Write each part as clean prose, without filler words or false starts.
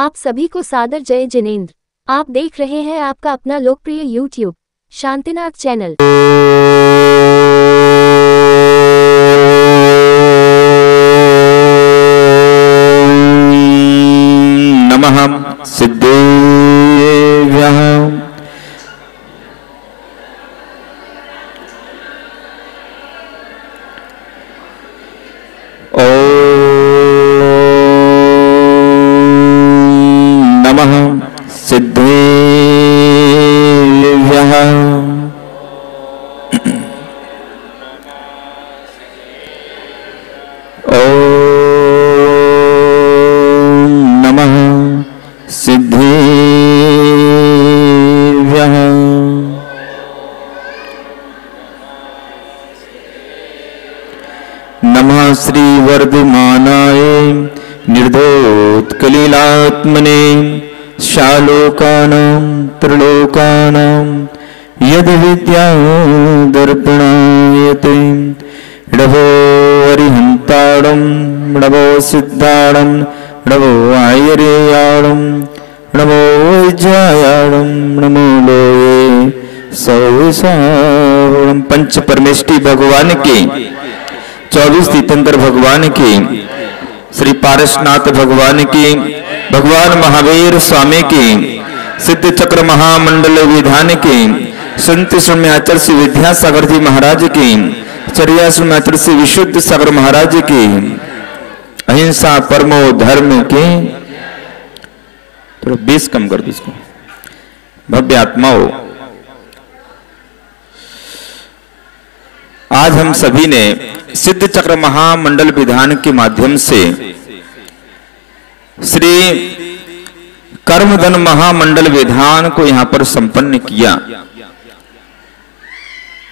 आप सभी को सादर जय जिनेंद्र। आप देख रहे हैं आपका अपना लोकप्रिय YouTube शांतिनाथ चैनल। नमः सिद्धेभ्यः। नमः सिद्धेभ्यः। नमः सिद्धेभ्यः। नमः श्री वर्धमानाय निर्धोत्कलीलात्मने शालोकानां त्रिलोकानां यद विद्या दर्पणायते। णभो हरिहन्ताडं णभो सिद्धाडं णभो आयरेयाडं णभो विजयाडं नमो लोये सौसावरं। पंच परमेष्टि भगवान की, 24 तीर्थंकर भगवान की, श्री पारसनाथ भगवान की, भगवान महावीर स्वामी की, सिद्ध चक्र महामंडल विधान की, संत आचार्य श्री विद्यासागर जी महाराज की, चर्याश्रम आचार्य श्री विशुद्ध सागर महाराज की, अहिंसा परमो धर्म की। थोड़ा 20 कम कर दो इसको। भव्य आत्माओं, आज हम सभी ने सिद्ध चक्र महामंडल विधान के माध्यम से श्री कर्मधन महामंडल विधान को यहां पर संपन्न किया।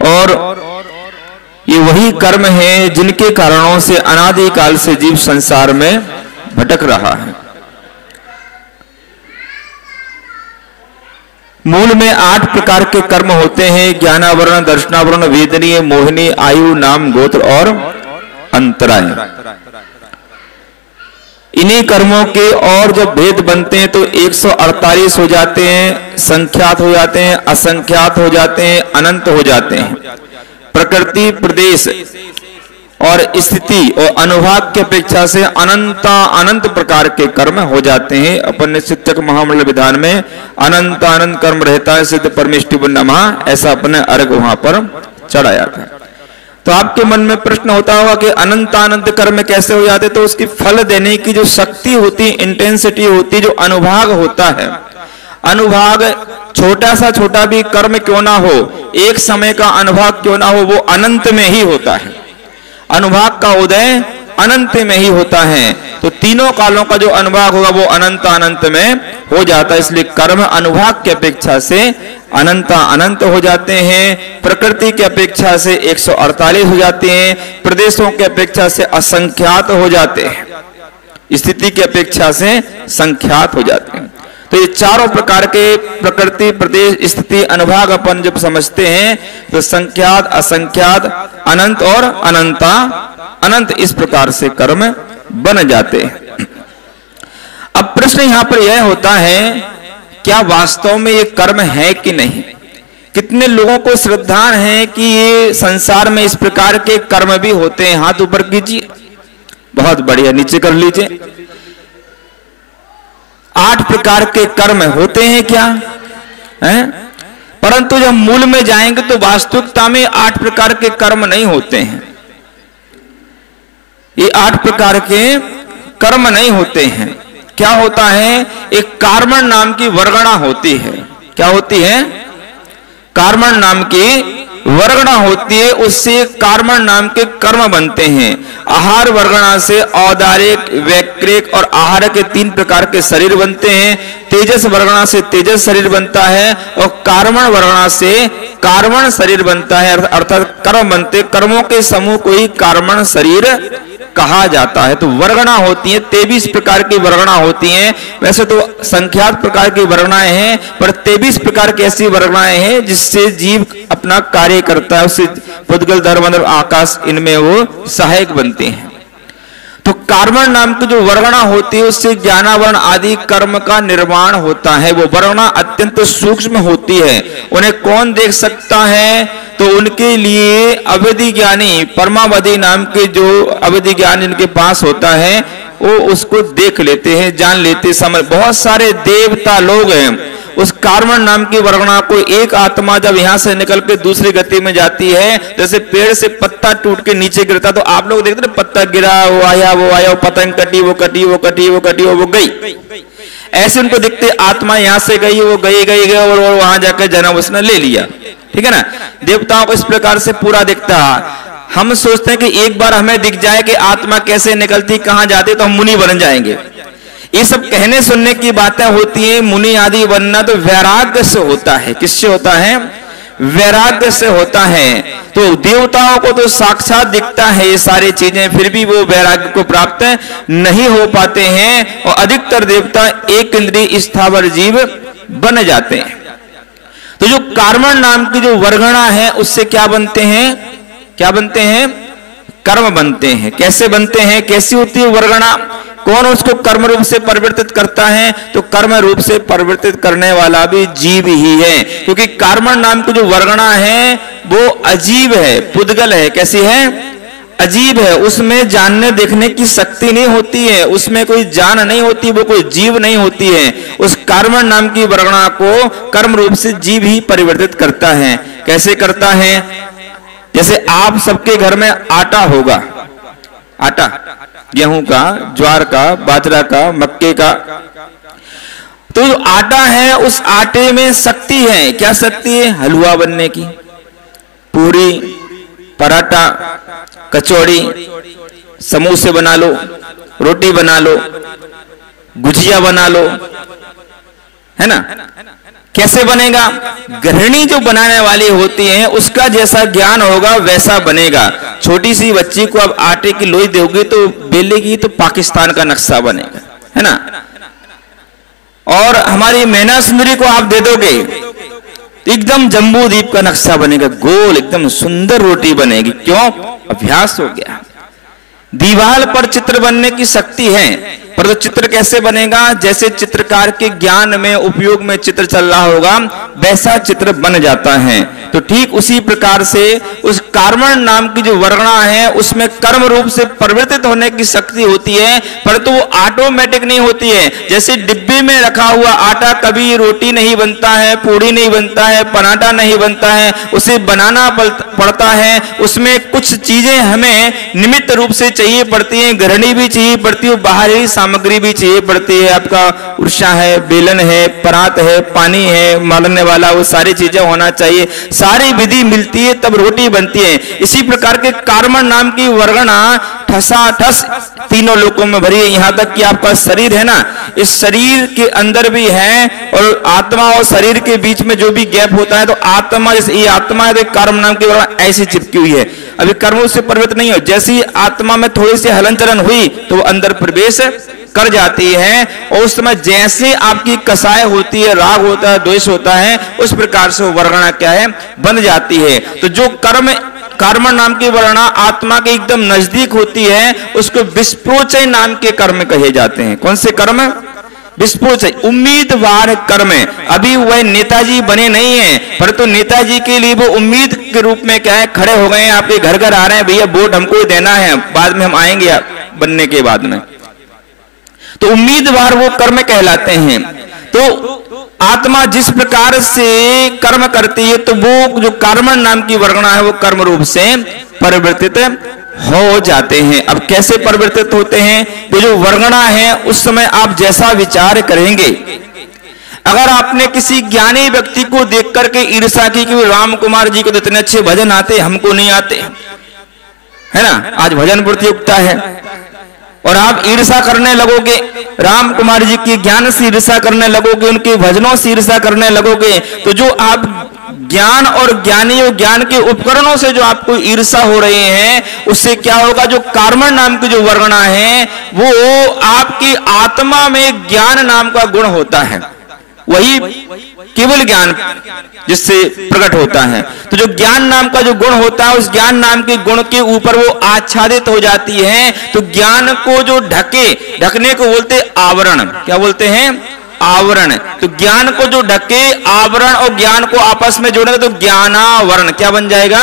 और ये वही कर्म है जिनके कारणों से अनादि काल से जीव संसार में भटक रहा है। मूल में 8 प्रकार के कर्म होते हैं: ज्ञानावरण, दर्शनावरण, वेदनीय, मोहिनी, आयु, नाम, गोत्र और अंतराय। इन्हीं कर्मों के और जब भेद बनते हैं तो 148 हो जाते हैं, संख्यात हो जाते हैं, असंख्यात हो जाते हैं, अनंत हो जाते हैं। प्रकृति, प्रदेश और स्थिति और अनुभाग की अपेक्षा से अनंत प्रकार के कर्म हो जाते हैं। अपन ने सिद्ध चक्र महामंडल विधान में अनंत कर्म रहता है, सिद्ध परमेष्टि नमः, ऐसा अपने अर्घ वहां पर चढ़ाया था। तो आपके मन में प्रश्न होता होगा कि अनंत कर्म कैसे हो जाते? तो उसकी फल देने की जो शक्ति होती, इंटेंसिटी होती, जो अनुभाग होता है, अनुभाग छोटा सा छोटा भी कर्म क्यों ना हो, एक समय का अनुभाग क्यों ना हो, वो अनंत में ही होता है। अनुभाग का उदय अनंत में ही होता है। तो तीनों कालों का जो अनुभाग होगा वो अनंत में हो जाता है। इसलिए कर्म अनुभाग की अपेक्षा से अनंत हो जाते हैं। प्रकृति की अपेक्षा से 148 हो जाते हैं। प्रदेशों की अपेक्षा से असंख्यात हो जाते हैं। स्थिति की अपेक्षा से संख्यात हो जाते हैं। तो ये चारों प्रकार के प्रकृति, प्रदेश, स्थिति, अनुभाग अपन जब समझते हैं तो संख्यात, असंख्यात, अनंत और अनंत इस प्रकार से कर्म बन जाते हैं। अब प्रश्न यहां पर यह होता है, क्या वास्तव में ये कर्म है कि नहीं? कितने लोगों को श्रद्धा है कि ये संसार में इस प्रकार के कर्म भी होते हैं? हाथ ऊपर कीजिए। बहुत बढ़िया, नीचे कर लीजिए। 8 प्रकार के कर्म होते हैं क्या? हैं? परंतु जब मूल में जाएंगे तो वास्तविकता में 8 प्रकार के कर्म नहीं होते हैं। ये 8 प्रकार के कर्म नहीं होते हैं। क्या होता है? एक कार्मण नाम की वर्गणा होती है। क्या होती है? कार्मण नाम की वर्गणा होती है। उससे कार्मण नाम के कर्म बनते हैं। आहार वर्गणा से औदारिक, वैक्रिक और आहार के 3 प्रकार के शरीर बनते हैं। तेजस वर्गणा से तेजस शरीर बनता है और कार्मण वर्गणा से कार्मण शरीर बनता है। अर्थात कर्म बनते, कर्मों के समूह को ही कार्मण शरीर कहा जाता है। तो वर्गणा होती है, 23 प्रकार की वर्गणा होती हैं। वैसे तो संख्यात प्रकार की वर्गणाएं हैं, पर 23 प्रकार की ऐसी वर्गणाएं हैं जिससे जीव अपना कार्य करता है। उससे पुद्गल, धर्म, आकाश, इनमें वो सहायक बनते हैं। तो कार्मण नाम की जो वर्गणा होती है उससे ज्ञानावरण आदि कर्म का निर्माण होता है। वो वर्गणा अत्यंत सूक्ष्म होती है, उन्हें कौन देख सकता है? तो उनके लिए अवधि ज्ञानी परमावधि नाम के जो अवधि ज्ञान जिनके पास होता है वो उसको देख लेते हैं, जान लेते समझ। बहुत सारे देवता लोग हैं, उस कार्मण नाम की वर्गणा को एक आत्मा जब यहां से निकल के दूसरी गति में जाती है, जैसे पेड़ से पत्ता टूट के नीचे गिरता, तो आप लोग देखते ना पत्ता गिरा, वो आया, वो पतंग कटी, वो कटी, वो कटी, वो कटी, वो गई, ऐसे उनको दिखते आत्मा यहां से गई, वो गई और वहां जाकर जन्म उसने ले लिया। ठीक है ना? देवताओं को इस प्रकार से पूरा दिखता है। हम सोचते हैं कि एक बार हमें दिख जाए कि आत्मा कैसे निकलती, कहां जाती, तो हम मुनि बन जाएंगे। ये सब कहने सुनने की बातें होती हैं। मुनि आदि बनना तो वैराग्य से होता है। किससे होता है? वैराग्य से होता है। तो देवताओं को तो साक्षात दिखता है ये सारी चीजें, फिर भी वो वैराग्य को प्राप्त नहीं हो पाते हैं और अधिकतर देवता एक इंद्रिय स्थावर जीव बन जाते हैं। तो जो कार्मण नाम की जो वर्गणा है उससे क्या बनते हैं? क्या बनते हैं? कर्म बनते हैं। कैसे बनते हैं? कैसी होती है वर्गणा? कौन उसको कर्म रूप से परिवर्तित करता है? तो कर्म रूप से परिवर्तित करने वाला भी जीव ही है, क्योंकि कार्मण नाम की जो वर्गणा है वो अजीब है, पुद्गल है। कैसी है? अजीब है। उसमें जानने देखने की शक्ति नहीं होती है, उसमें कोई जान नहीं होती, वो कोई जीव नहीं होती है। उस कार्मण नाम की वर्गणा को कर्म रूप से जीव ही परिवर्तित करता है। कैसे करता है? जैसे आप सबके घर में आटा होगा, आटा गेहूं का, ज्वार का, बाजरा का, मक्के का, तो जो आटा है उस आटे में शक्ति है। क्या शक्ति है? हलवा बनने की, पूरी, पराठा, कचौड़ी, समोसे बना लो, रोटी बना लो, गुजिया बना लो, है ना? कैसे बनेगा? गृहिणी जो बनाने वाली होती है उसका जैसा ज्ञान होगा वैसा बनेगा। छोटी सी बच्ची को अब आटे की लोई दोगे तो बेलेगी तो पाकिस्तान का नक्शा बनेगा, है ना? और हमारी मैना सुंदरी को आप दे दोगे एकदम जम्बू द्वीप का नक्शा बनेगा, गोल एकदम सुंदर रोटी बनेगी। क्यों? अभ्यास हो गया। दीवार पर चित्र बनने की शक्ति है, पर तो चित्र कैसे बनेगा? जैसे चित्रकार के ज्ञान में उपयोग में चित्र चल रहा होगा वैसा चित्र बन जाता है। तो ठीक उसी प्रकार से उस कार्मण नाम की जो वर्गणा है उसमें कर्म रूप से परिवर्तित होने की शक्ति होती है, परंतु वो ऑटोमेटिक नहीं होती है। जैसे डिब्बे में रखा हुआ आटा कभी रोटी नहीं बनता है, पूड़ी नहीं बनता है, पराठा नहीं बनता है, उसे बनाना पड़ता है। उसमें कुछ चीजें हमें निमित्त रूप से चाहिए पड़ती हैं, गृहिणी भी चाहिए पड़ती है, बाहरी सामग्री भी चाहिए पड़ती है। आपका उर्षा है, बेलन है, परात है, पानी है, मारने वाला, वो सारी चीजें होना चाहिए। सारी विधि मिलती है तब रोटी बनती है। इसी प्रकार के कार्मण नाम की वर्गणा ठसाठस तीनों लोकों में भरी है। यहां तक कि आपका शरीर है ना, इस शरीर के अंदर भी है और आत्मा और शरीर के बीच में जो भी गैप होता है, तो आत्मा जैसे ये आत्मा है तो कर्म नाम की वर्गणा ऐसी चिपकी हुई है। अभी कर्मों से परिवर्तन नहीं हो, जैसी आत्मा में थोड़ी सी हलन चलन हुई तो वो अंदर प्रवेश कर जाती है और उस समय जैसे आपकी कसाय होती है, राग होता है, द्वेष होता है, उस प्रकार से वर्गणा क्या है? बन जाती है। तो जो कर्म कार्मण नाम की वर्गणा आत्मा के एकदम नजदीक होती है उसको विस्प्रोचय नाम के कर्म कहे जाते हैं। कौन से कर्म? विस्प्रोचय, उम्मीदवार कर्म। अभी वह नेताजी बने नहीं है, परंतु नेताजी के लिए वो उम्मीद के रूप में क्या है? खड़े हो गए हैं, आपके घर घर आ रहे हैं, भैया वोट हमको देना है, बाद में हम आएंगे बनने के बाद में। तो उम्मीदवार वो कर्म कहलाते हैं। तो आत्मा जिस प्रकार से कर्म करती है तो वो जो कार्मण नाम की वर्गणा है वो कर्म रूप से परिवर्तित हो जाते हैं। अब कैसे परिवर्तित होते हैं? वो जो वर्गणा है उस समय आप जैसा विचार करेंगे, अगर आपने किसी ज्ञानी व्यक्ति को देख करके ईर्ष्या की कि राम कुमार जी को तो इतने अच्छे भजन आते, हमको नहीं आते, है ना? आज भजन प्रतियोगिता है और आप ईर्ष्या करने लगोगे, राम कुमार जी के ज्ञान से ईर्ष्या करने लगोगे, उनके भजनों से ईर्ष्या करने लगोगे, तो जो आप ज्ञान और ज्ञानी और ज्ञान के उपकरणों से जो आपको ईर्ष्या हो रहे हैं उससे क्या होगा? जो कार्मण नाम की जो वर्गणा है वो आपकी आत्मा में ज्ञान नाम का गुण होता है, वही केवल ज्ञान जिससे प्रकट होता है। तो जो ज्ञान नाम का जो गुण होता है, उस ज्ञान नाम के गुण के ऊपर वो आच्छादित हो जाती है। तो ज्ञान को जो ढकने को बोलते आवरण। क्या बोलते हैं? आवरण। तो ज्ञान को जो ढके, आवरण और ज्ञान को आपस में जोड़ेंगे तो ज्ञानावरण। क्या बन जाएगा?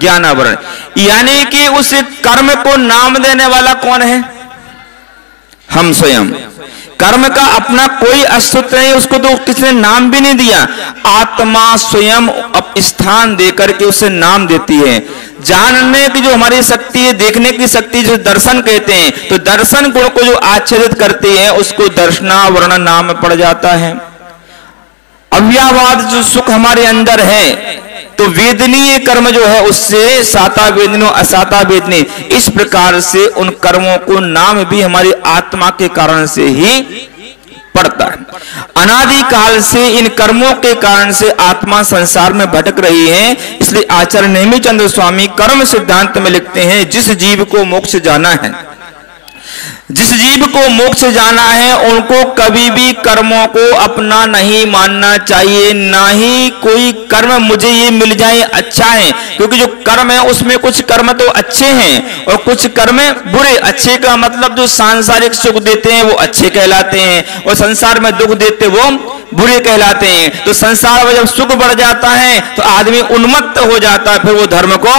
ज्ञानावरण। यानी कि उस कर्म को नाम देने वाला कौन है? हम स्वयं। कर्म का अपना कोई अस्तित्व नहीं, उसको तो किसने नाम भी नहीं दिया। आत्मा स्वयं स्थान देकर के उसे नाम देती है। जानने की जो हमारी शक्ति है, देखने की शक्ति, जो दर्शन कहते हैं, तो दर्शन गुण को जो आच्छादित करती है उसको दर्शनावरण नाम पड़ जाता है। अव्ययवाद जो सुख हमारे अंदर है, तो वेदनीय कर्म जो है उससे साता वेदनी असाता वेदनी, इस प्रकार से उन कर्मों को नाम भी हमारी आत्मा के कारण से ही पड़ता है। अनादि काल से इन कर्मों के कारण से आत्मा संसार में भटक रही है। इसलिए आचार्य नेमिचंद्र स्वामी कर्म सिद्धांत में लिखते हैं, जिस जीव को मोक्ष जाना है, जिस जीव को मोक्ष जाना है, उनको कभी भी कर्मों को अपना नहीं मानना चाहिए। ना ही कोई कर्म मुझे ये मिल जाए अच्छा है, क्योंकि जो कर्म है उसमें कुछ कर्म तो अच्छे हैं और कुछ कर्म बुरे। अच्छे का मतलब जो सांसारिक सुख देते हैं वो अच्छे कहलाते हैं, और संसार में दुख देते वो बुरे कहलाते हैं। तो संसार में जब सुख बढ़ जाता है तो आदमी उन्मत्त हो जाता है, फिर वो धर्म को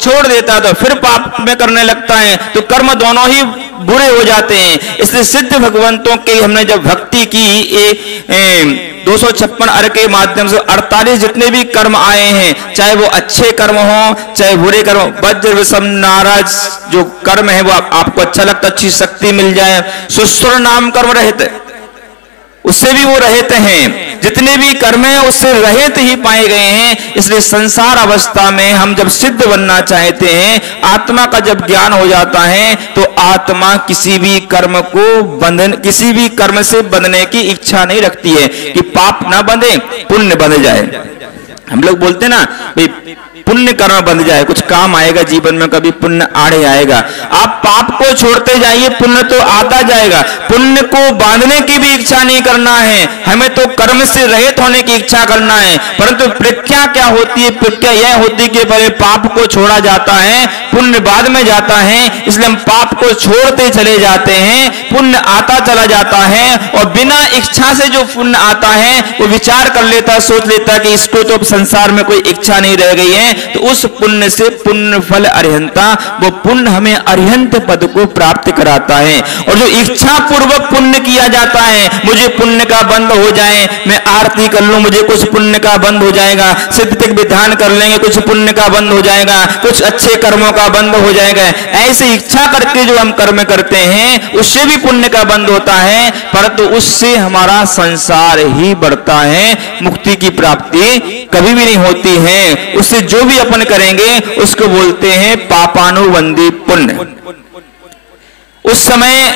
छोड़ देता है, तो फिर पाप में करने लगता है। तो कर्म दोनों ही बुरे हो जाते हैं। इसलिए सिद्ध भगवंतों की हमने जब भक्ति की 256 अर्घ के माध्यम से 48 जितने भी कर्म आए हैं, चाहे वो अच्छे कर्म हो चाहे बुरे कर्म, वज्र विषम नाराज जो कर्म है वो आपको अच्छा लगता, अच्छी शक्ति मिल जाए, सुस्वर नाम कर्म रहते, उससे भी वो रहते हैं। जितने भी कर्म हैं उससे रहित ही पाए गए हैं। इसलिए संसार अवस्था में हम जब सिद्ध बनना चाहते हैं, आत्मा का जब ज्ञान हो जाता है, तो आत्मा किसी भी कर्म से बंधने की इच्छा नहीं रखती है कि पाप ना बंधे, पुण्य बंध जाए। हम लोग बोलते ना भाई पुण्य कर्म बंध जाए, कुछ काम आएगा जीवन में, कभी पुण्य आड़े आएगा। आप पाप को छोड़ते जाइए, पुण्य तो आता जाएगा। पुण्य को बांधने की भी इच्छा नहीं करना है, हमें तो कर्म से रहित होने की इच्छा करना है। परंतु प्रक्रिया क्या होती है? प्रक्रिया यह होती है कि पहले पाप को छोड़ा जाता है, पुण्य बाद में जाता है। इसलिए हम पाप को छोड़ते चले जाते हैं, पुण्य आता चला जाता है, और बिना इच्छा से जो पुण्य आता है वो विचार कर लेता, सोच लेता कि इसको तो संसार में कोई इच्छा नहीं रह गई है, तो उस पुण्य से पुण्य फल अरिहंता, वो पुण्य हमें अरिहंत पद को प्राप्त कराता है। और जो इच्छा पूर्वक पुण्य किया जाता है, मुझे पुण्य का बंद हो जाए, मैं आरती कर लूं मुझे कुछ पुण्य का बंद हो जाएगा, सिद्ध विधान कर लेंगे कुछ पुण्य का बंद हो जाएगा, कुछ अच्छे कर्मों का बंद हो जाएगा, ऐसे इच्छा करके जो हम कर्म करते हैं उससे भी पुण्य का बंद होता है। परंतु उससे हमारा संसार ही बढ़ता है, मुक्ति की प्राप्ति कभी भी नहीं होती है। उससे जो भी अपन करेंगे उसको बोलते हैं पापानुबंधी पुण्य। उस समय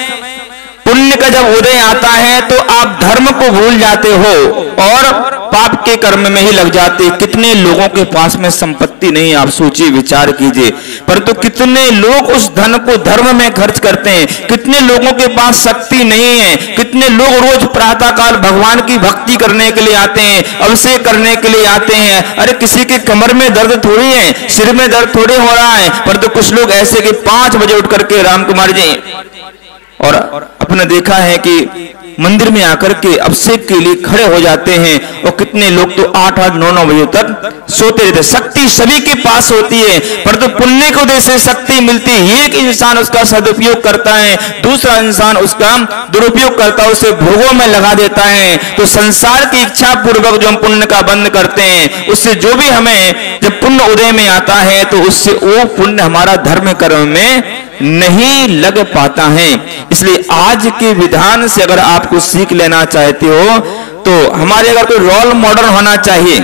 पुण्य का जब उदय आता है तो आप धर्म को भूल जाते हो और पाप के कर्म में ही लग जाते। कितने लोगों के पास में संपत्ति नहीं, आप सोचिए, विचार कीजिए, परंतु कितने लोग उस धन को धर्म में खर्च करते हैं। कितने लोगों के पास शक्ति नहीं है, कितने लोग रोज प्रातः काल भगवान की भक्ति करने के लिए आते हैं, अभिषेक करने के लिए आते हैं। अरे किसी के कमर में दर्द थोड़ी है, सिर में दर्द थोड़ी हो रहा है, परंतु कुछ लोग ऐसे कि 5 बजे उठ करके राम कुमार जी, और अपने देखा है कि मंदिर में आकर के अभिषेक के लिए खड़े हो जाते हैं, और कितने लोग तो 8-8, 9-9 बजे तक सोते रहते। शक्ति सभी के पास होती है, परंतु पुण्य को जैसे शक्ति मिलती है, एक इंसान उसका सदुपयोग करता है, दूसरा इंसान उसका दुरुपयोग करता है, उसे भोगों में लगा देता है। तो संसार की इच्छा पूर्वक जो हम पुण्य का बंद करते हैं, उससे जो भी हमें जब पुण्य उदय में आता है तो उससे वो पुण्य हमारा धर्म कर्म में नहीं लग पाता है। इसलिए आज के विधान से अगर आप कुछ सीख लेना चाहते हो, तो हमारे अगर कोई रोल मॉडल होना चाहिए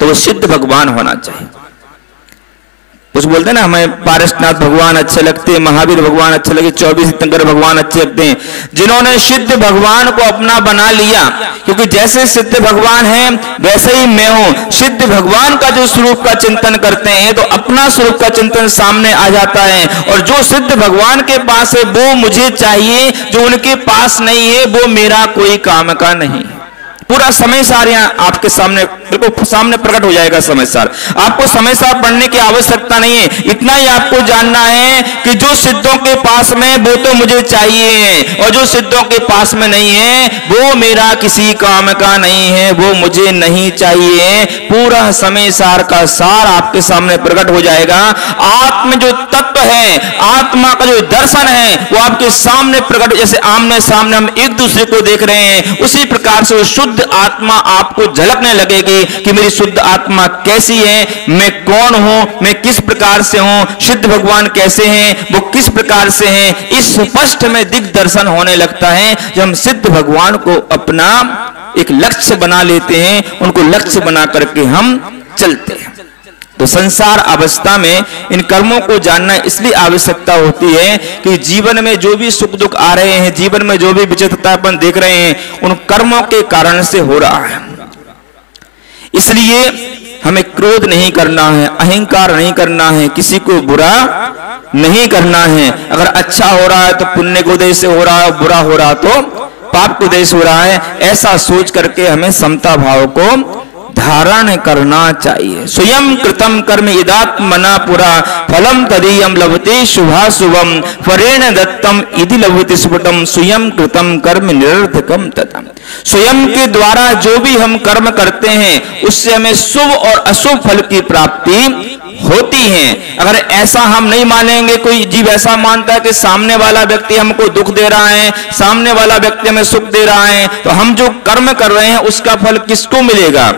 तो वो सिद्ध भगवान होना चाहिए। कुछ बोलते हैं ना, हमें पारसनाथ भगवान अच्छे लगते हैं, महावीर भगवान अच्छे लगे, 24 तीर्थंकर भगवान अच्छे लगते हैं, जिन्होंने सिद्ध भगवान को अपना बना लिया। क्योंकि जैसे सिद्ध भगवान है वैसे ही मैं हूं। सिद्ध भगवान का जो स्वरूप का चिंतन करते हैं तो अपना स्वरूप का चिंतन सामने आ जाता है, और जो सिद्ध भगवान के पास है वो मुझे चाहिए, जो उनके पास नहीं है वो मेरा कोई काम का नहीं। पूरा समय सार यहाँ आपके सामने बिल्कुल सामने प्रकट हो जाएगा। समय सार आपको समय सार पढ़ने की आवश्यकता नहीं है, इतना ही आपको जानना है कि जो सिद्धों के पास में वो तो मुझे चाहिए है, और जो सिद्धों के पास में नहीं है वो मेरा किसी काम का नहीं है, वो मुझे नहीं चाहिए। पूरा समय सार का सार आपके सामने प्रकट हो जाएगा। आत्म जो तत्व है, आत्मा का जो दर्शन है वो आपके सामने प्रकट, जैसे आमने सामने हम एक दूसरे को देख रहे हैं, उसी प्रकार से वो शुद्ध आत्मा आपको झलकने लगेगी कि मेरी शुद्ध आत्मा कैसी है, मैं कौन हूं, मैं किस प्रकार से हूं, सिद्ध भगवान कैसे हैं, वो किस प्रकार से हैं। इस स्पष्ट में दिग्दर्शन होने लगता है जब हम सिद्ध भगवान को अपना एक लक्ष्य बना लेते हैं, उनको लक्ष्य बना करके हम चलते हैं। तो संसार अवस्था में इन कर्मों को जानना इसलिए आवश्यकता होती है कि जीवन में जो भी सुख दुख आ रहे हैं, जीवन में जो भी विचित्रतापन देख रहे हैं, उन कर्मों के कारण से हो रहा है। इसलिए हमें क्रोध नहीं करना है, अहंकार नहीं करना है, किसी को बुरा नहीं करना है। अगर अच्छा हो रहा है तो पुण्य को उदय से हो रहा है, बुरा हो रहा तो पाप को उदय से हो रहा है, ऐसा सोच करके हमें समता भाव को धारण करना चाहिए। स्वयं कृतम कर्म इदात्मना पुरा फलम तदीयम लभते शुभा शुभम फरेण दत्तम इति लभते स्फुटम स्वयं कृतम कर्म निरर्थकम तथा। स्वयं के द्वारा जो भी हम कर्म करते हैं उससे हमें शुभ और अशुभ फल की प्राप्ति होती है। अगर ऐसा हम नहीं मानेंगे, कोई जीव ऐसा मानता है कि सामने वाला व्यक्ति हमको दुख दे रहा है, सामने वाला व्यक्ति हमें सुख दे रहा है, तो हम जो कर्म कर रहे हैं उसका फल किसको मिलेगा?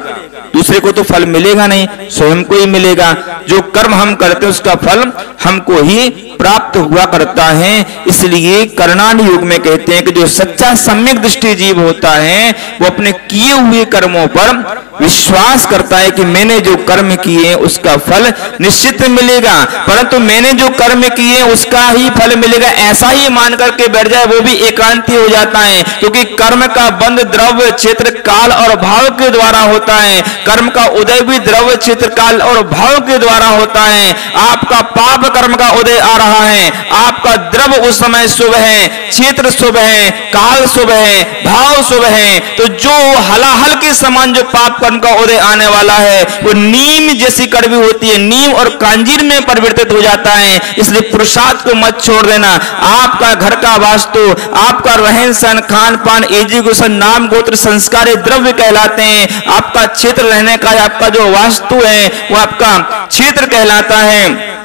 दूसरे को तो फल मिलेगा नहीं, स्वयं को ही मिलेगा। जो कर्म हम करते हैं उसका फल हमको ही प्राप्त हुआ करता है। इसलिए कर्णानि युग में कहते हैं कि जो सच्चा सम्यक दृष्टि जीव होता है वो अपने किए हुए कर्मों पर विश्वास करता है कि मैंने जो कर्म किए उसका फल निश्चित मिलेगा, परंतु मैंने जो कर्म किए उसका ही फल मिलेगा ऐसा ही मान करके बैठ जाए वो भी एकांती हो जाता है। क्योंकि कर्म का बंध द्रव्य क्षेत्र काल और भाव के द्वारा होता है, कर्म का उदय भी द्रव्य क्षेत्र काल और भाव के द्वारा होता है। आपका पाप कर्म का उदय आ रहा है, आपका द्रव्य उस समय शुभ है, क्षेत्र शुभ है, काल शुभ है, भाव शुभ है, तो जो हलाहल के समान जो पाप कर्म का उदय आने वाला है वो नीम जैसी कड़वी होती है, नीम और कांजीर में परिवर्तित हो जाता है। इसलिए पुरुषार्थ को मत छोड़ देना। आपका घर का वास्तु, आपका रहन सहन, खान पान, एजुकेशन, नाम गोत्र संस्कार द्रव्य कहलाते हैं। आपका क्षेत्र रहने का, आपका जो वास्तु है वो आपका क्षेत्र कहलाता है।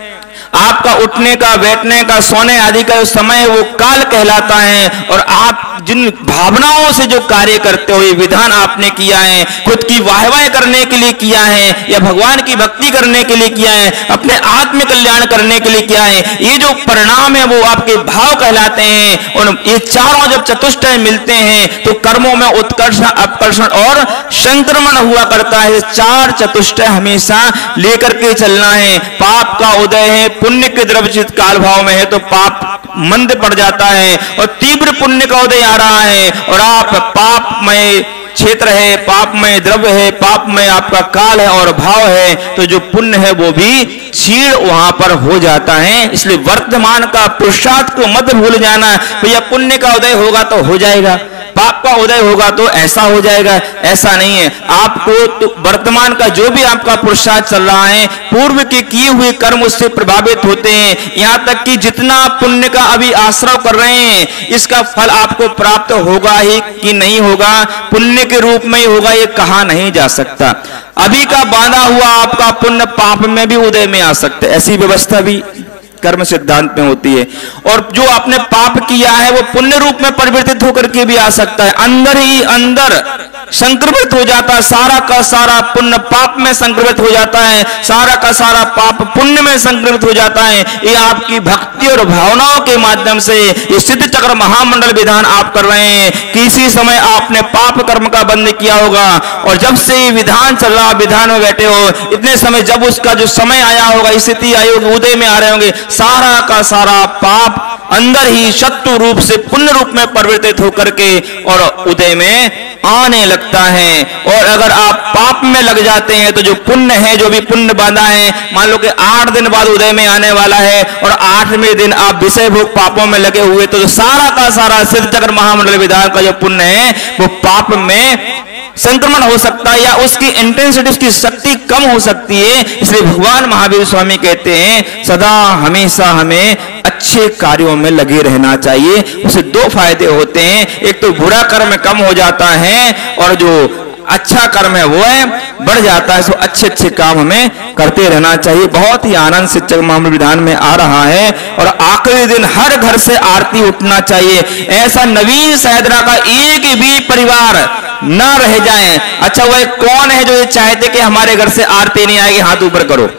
आपका उठने का, बैठने का, सोने आदि का जो समय है वो काल कहलाता है। और आप जिन भावनाओं से जो कार्य करते हो, ये विधान आपने किया है, खुद की वाहवाही करने के लिए किया है या भगवान की भक्ति करने के लिए किया है, अपने आत्म कल्याण करने के लिए किया है, ये जो परिणाम है वो आपके भाव कहलाते हैं। और ये चारों जब चतुष्टय मिलते हैं तो कर्मों में उत्कर्ष, अपकर्षण और संक्रमण हुआ करता है। चार चतुष्टय हमेशा लेकर के चलना है। पाप का उदय है, पुण्य के द्रव्य काल भाव में है तो पाप मंद पड़ जाता है, और तीव्र पुण्य का उदय आ रहा है और आप पापमय क्षेत्र है, पापमय द्रव्य है, पापमय आपका काल है और भाव है, तो जो पुण्य है वो भी क्षीण वहां पर हो जाता है। इसलिए वर्तमान का पुरुषार्थ को मत भूल जाना। भैया पुण्य का उदय होगा तो हो जाएगा, पाप का उदय होगा तो ऐसा हो जाएगा, ऐसा नहीं है। आपको तो वर्तमान का जो भी आपका पुरुषार्थ चल रहा है, पूर्व के किए हुए कर्म उससे प्रभावित होते हैं। यहाँ तक कि जितना पुण्य का अभी आश्रय कर रहे हैं इसका फल आपको प्राप्त होगा ही कि नहीं होगा, पुण्य के रूप में ही होगा, ये कहा नहीं जा सकता। अभी का बांधा हुआ आपका पुण्य पाप में भी उदय में आ सकता है, ऐसी व्यवस्था भी कर्म सिद्धांत में होती है। और जो आपने पाप किया है वो पुण्य रूप में परिवर्तित होकर के भी आ सकता है, अंदर ही अंदर संक्रमित हो जाता है। सारा का सारा पुण्य पाप में संक्रमित हो जाता है, सारा का सारा पाप पुण्य में संक्रमित हो जाता है। ये आपकी भक्ति और भावनाओं के माध्यम से ये सिद्ध चक्र महामंडल विधान आप कर रहे हैं। किसी समय आपने पाप कर्म का बंध किया होगा और जब से ये विधान चल रहा, विधान में बैठे हो, इतने समय जब उसका जो समय आया होगा, स्थिति आई होगी, उदय में आ रहे होंगे, सारा का सारा पाप अंदर ही शत्रु रूप से पुण्य रूप में परिवर्तित होकर के और उदय में आने लगता है। और अगर आप पाप में लग जाते हैं तो जो पुण्य है, जो भी पुण्य बांधा है, मान लो कि 8 दिन बाद उदय में आने वाला है और 8वें दिन आप विषय भोग पापों में लगे हुए, तो जो सारा का सारा सिद्ध चक्र महामंडल विधान का जो पुण्य है वो पाप में संक्रमण हो सकता है या उसकी इंटेंसिटी, उसकी शक्ति कम हो सकती है। इसलिए भगवान महावीर स्वामी कहते हैं सदा हमेशा हमें अच्छे कार्यों में लगे रहना चाहिए। उससे दो फायदे होते हैं, एक तो बुरा कर्म कम हो जाता है और जो अच्छा कर्म है वो है बढ़ जाता है। सो अच्छे अच्छे काम हमें करते रहना चाहिए। बहुत ही आनंद शिक्षक महामंडल विधान में आ रहा है। और आखिरी दिन हर घर से आरती उठना चाहिए। ऐसा नवीन सैदरा का एक भी परिवार ना रह जाए। अच्छा वह कौन है जो ये चाहते कि हमारे घर से आरती नहीं आएगी? हाथ ऊपर करो।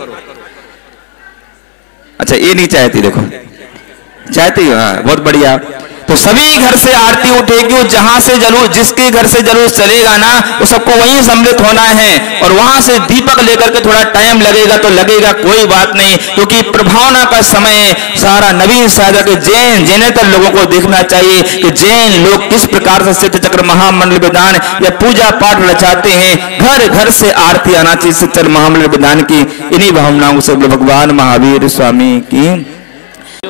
अच्छा ये नहीं चाहती, देखो चाहती, हाँ बहुत बढ़िया। तो सभी घर से आरती उठेगी। जहां से जलूस, जिसके घर से जलूस चलेगा ना, वो सबको वहीं सम्मिलित होना है। और वहां से दीपक लेकर के थोड़ा टाइम लगेगा तो लगेगा, कोई बात नहीं, क्योंकि प्रभावना का समय सारा नवीन साधक के जैन जैनेतर लोगों को देखना चाहिए कि जैन लोग किस प्रकार से सिद्ध चक्र महामंडल विधान या पूजा पाठ रचाते हैं। घर घर से आरती आना चाहिए सिद्ध चक्र महामंडल विधान की। इन्हीं भावनाओं से भगवान महावीर स्वामी की।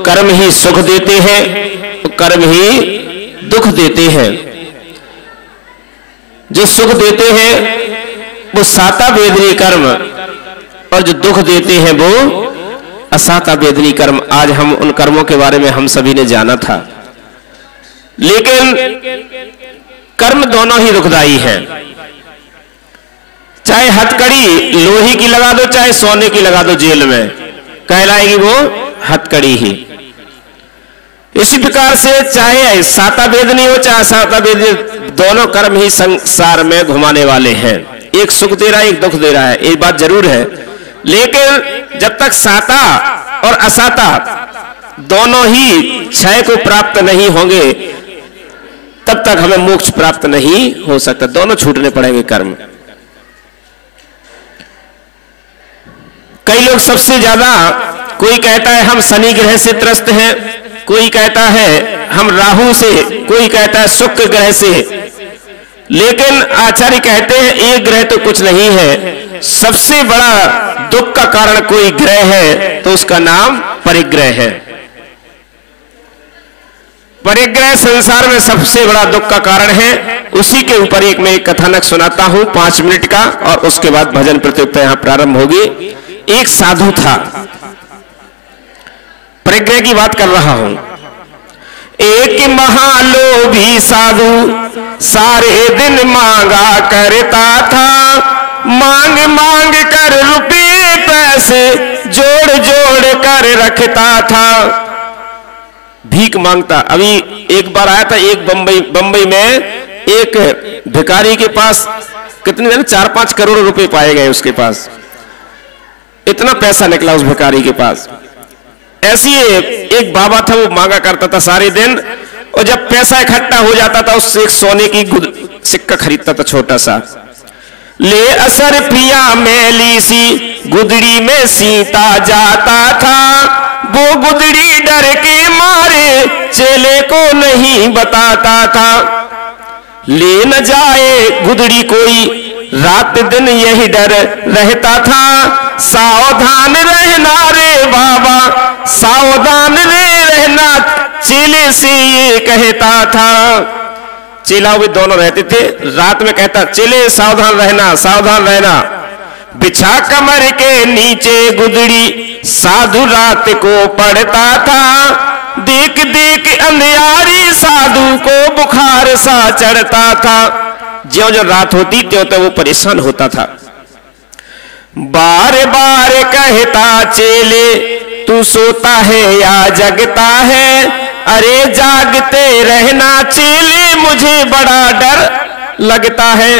कर्म ही सुख देते हैं, कर्म ही दुख देते हैं। जो सुख देते हैं वो साता वेदनी कर्म, और जो दुख देते हैं वो असाता वेदनी कर्म। आज हम उन कर्मों के बारे में हम सभी ने जाना था, लेकिन कर्म दोनों ही दुखदाई है। चाहे हथकड़ी लोहे की लगा दो, चाहे सोने की लगा दो, जेल में कहलाएगी वो हथकड़ी ही। इसी प्रकार से चाहे साता वेदनी हो चाहे असाता वेदनी, दोनों कर्म ही संसार में घुमाने वाले हैं। एक सुख दे रहा है, एक दुख दे रहा है, एक बात जरूर है। लेकिन जब तक साता और असाता दोनों ही क्षय को प्राप्त नहीं होंगे तब तक हमें मोक्ष प्राप्त नहीं हो सकता। दोनों छूटने पड़ेंगे कर्म। कई लोग सबसे ज्यादा, कोई कहता है हम शनि ग्रह से त्रस्त हैं, कोई कहता है हम राहु से, कोई कहता है शुक्र ग्रह से। लेकिन आचार्य कहते हैं एक ग्रह तो कुछ नहीं है। सबसे बड़ा दुख का कारण कोई ग्रह है तो उसका नाम परिग्रह है। परिग्रह संसार में सबसे बड़ा दुख का कारण है। उसी के ऊपर एक मैं कथानक सुनाता हूं 5 मिनट का, और उसके बाद भजन प्रतियोगिता यहां प्रारंभ होगी। एक साधु था, परिग्रह की बात कर रहा हूं। एक महालोभी साधु सारे दिन मांगा करता था, मांग मांग कर रुपए पैसे जोड़ जोड़ कर रखता था। भीख मांगता। अभी एक बार आया था, एक बंबई में एक भिखारी के पास कितने दिन 4-5 करोड़ रुपए पाए गए उसके पास। इतना पैसा निकला उस भिखारी के पास। ऐसी एक बाबा था, वो मांगा करता था सारे दिन, और जब पैसा इकट्ठा हो जाता था उससे एक सोने की सिक्का खरीदता था छोटा सा। ले असर पिया मैली सी गुदड़ी में सीता जाता था, वो गुदड़ी डर के मारे चेले को नहीं बताता था। ले न जाए गुदड़ी कोई रात दिन यही डर रहता था, सावधान रहना रे बाबा सावधान रे रहना, चेले से ये कहता था। चेला भी दोनों रहते थे। रात में कहता चेले सावधान रहना सावधान रहना। बिछा कमर के नीचे गुदड़ी साधु रात को पड़ता था, देख देख अंधियारी साधु को बुखार सा चढ़ता था। ज्यों ज्यों रात होती त्यों त्यों वो परेशान होता था। बार बार कहता चेले तू सोता है या जगता है, अरे जागते रहना चेले मुझे बड़ा डर लगता है।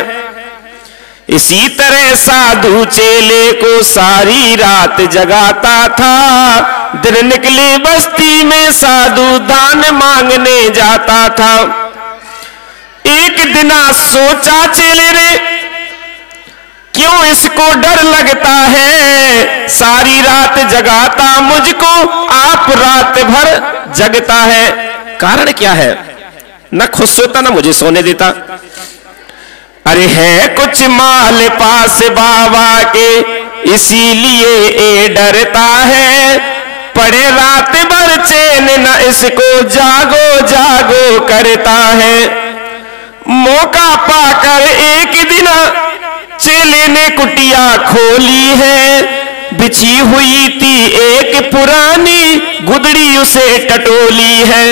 इसी तरह साधु चेले को सारी रात जगाता था, दिन निकले बस्ती में साधु दान मांगने जाता था। एक दिना सोचा चेले ने क्यों इसको डर लगता है, सारी रात जगाता मुझको आप रात भर जगता है। कारण क्या है? न खुद सोता न मुझे सोने देता। अरे है कुछ माल पास बाबा के इसीलिए ये डरता है, पड़े रात भर चैन न इसको जागो जागो करता है। मौका पाकर एक दिन गुदड़िया खोली है, बिछी हुई थी एक पुरानी गुदड़ी उसे टटोली है।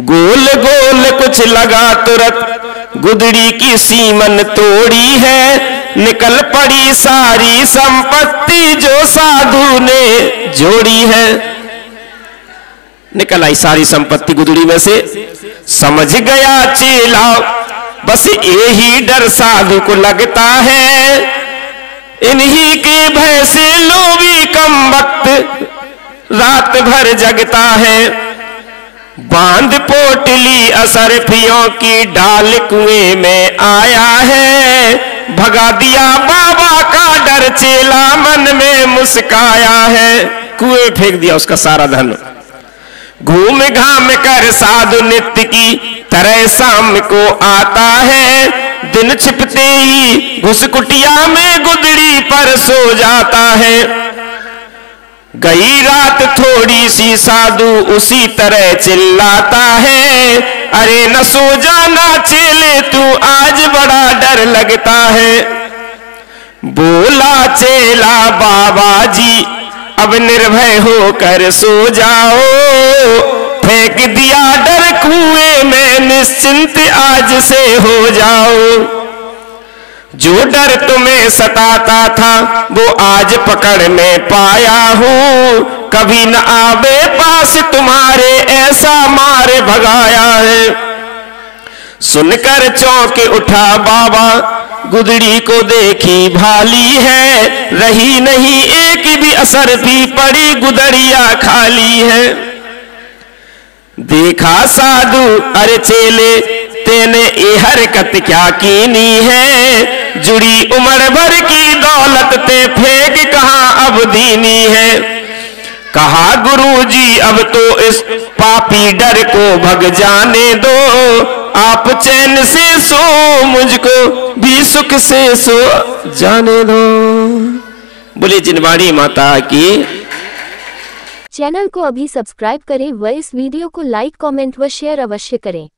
गोल गोल कुछ लगा तुरंत गुदड़ी की सीमन तोड़ी है, निकल पड़ी सारी संपत्ति जो साधु ने जोड़ी है। निकल आई सारी संपत्ति गुदड़ी में से। समझ गया चेला बस यही डर साधु को लगता है, इन्हीं के भय से लोभी कम वक्त रात भर जगता है। बांध पोटली असरफियों की डाल कुएं में आया है, भगा दिया बाबा का डर चेला मन में मुस्काया है। कुएं फेंक दिया उसका सारा धन। घूम घाम कर साधु नित्य की तरह शाम को आता है, दिन छिपते ही घुस कुटिया में गुदड़ी पर सो जाता है। गई रात थोड़ी सी साधु उसी तरह चिल्लाता है, अरे न सो जाना चेले तू आज बड़ा डर लगता है। बोला चेला बाबा जी अब निर्भय होकर सो जाओ, फेंक दिया डर कुएं में निश्चिंत आज से हो जाओ। जो डर तुम्हें सताता था वो आज पकड़ में पाया हूं, कभी न आवे पास तुम्हारे ऐसा मारे भगाया है। सुनकर चौंक उठा बाबा गुदड़ी को देखी भाली है, रही नहीं एक भी असर भी पड़ी गुदड़िया खाली है। देखा साधु अरे चेले तेने ये हरकत क्या कीनी है, जुड़ी उम्र भर की दौलत ते फेंक कहां अब दीनी है। कहा गुरुजी अब तो इस पापी डर को भग जाने दो, आप चैन से सो मुझको भी सुख से सो जाने दो। बोले जिनवाणी माता की। चैनल को अभी सब्सक्राइब करें व इस वीडियो को लाइक कमेंट व शेयर अवश्य करें।